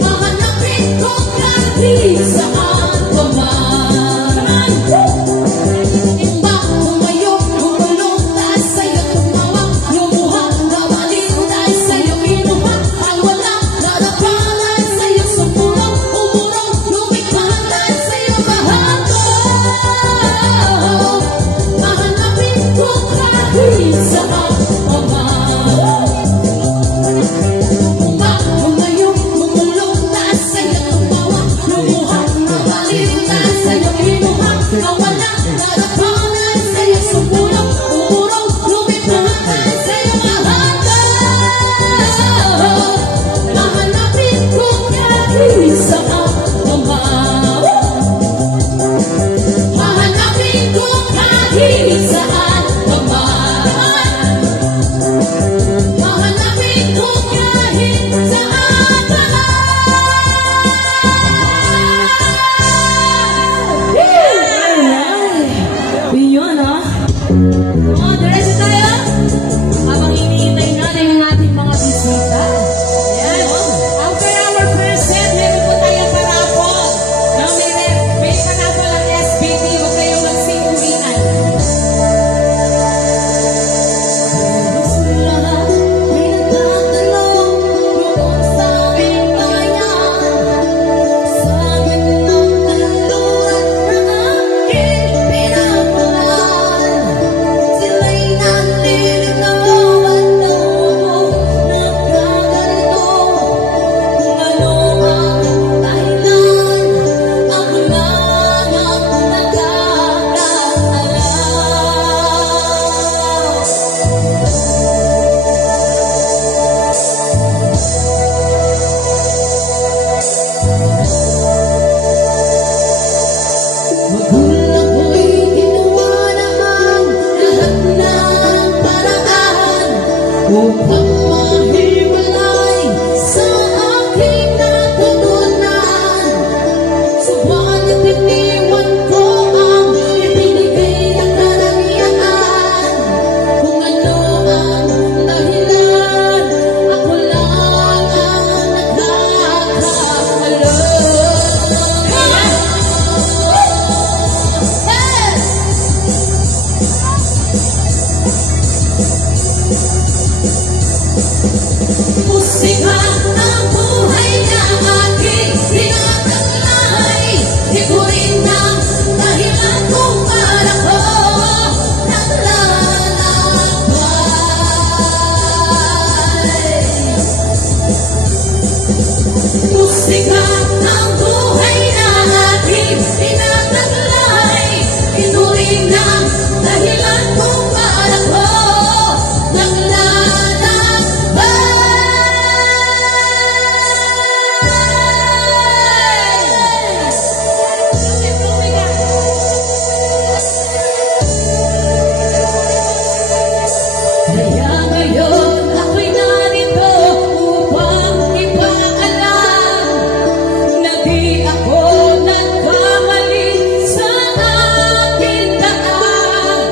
Mahanapin ko ka upang mahiwalay sa aking natutunan. Subalit iniwan ko ang ibinigay ng karangyaan. Kung ano ang dahilan, ako lang ang nakakaalam. Musika ang buhay na aking tinataglay. Di ko rin ang dahilan kung para ko naglalakbay. Musika ang buhay na aking tinataglay. Di ko rin ang dahilan kung para ko kaya ngayon ako'y narito upang ipaalam na di ako nagkamali sa aking daan.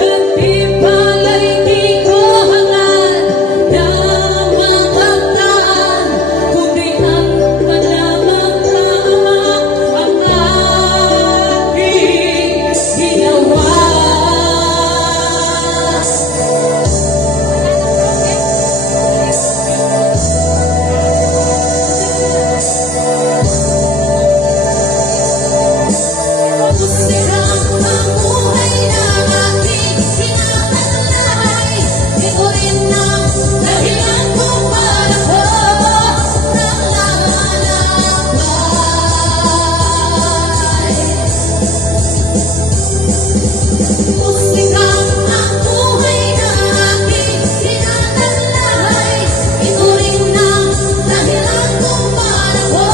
Hindi pala'y di ko hangad na makamtan, kundi ang malamang tama ang aking ginawa. Musika ang buhay na aking tinataglay. Di ko rin ang dahilan kung para ko naglalakbay. Musika ang buhay na aking tinataglay. Di ko rin ang dahilan kung para ko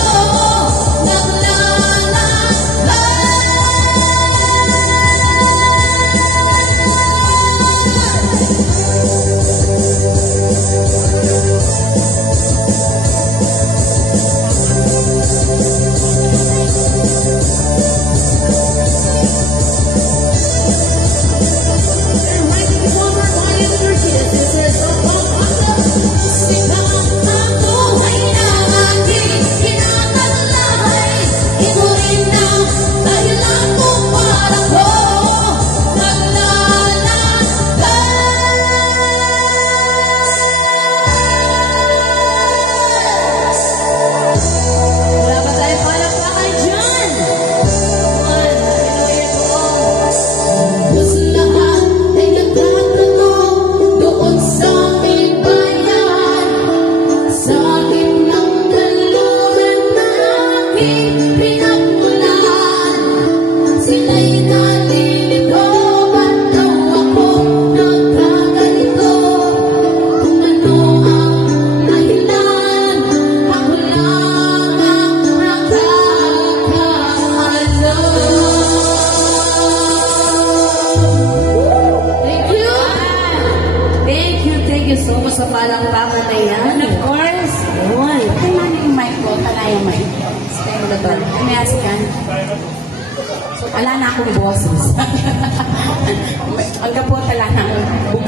so much sa palakpakan na yan. Of course. Ayun. Ito naman yung mic ko. Talaya mic. Stay mo na to. May asikan. So, wala na akong boses. Hanggang po, wala na akong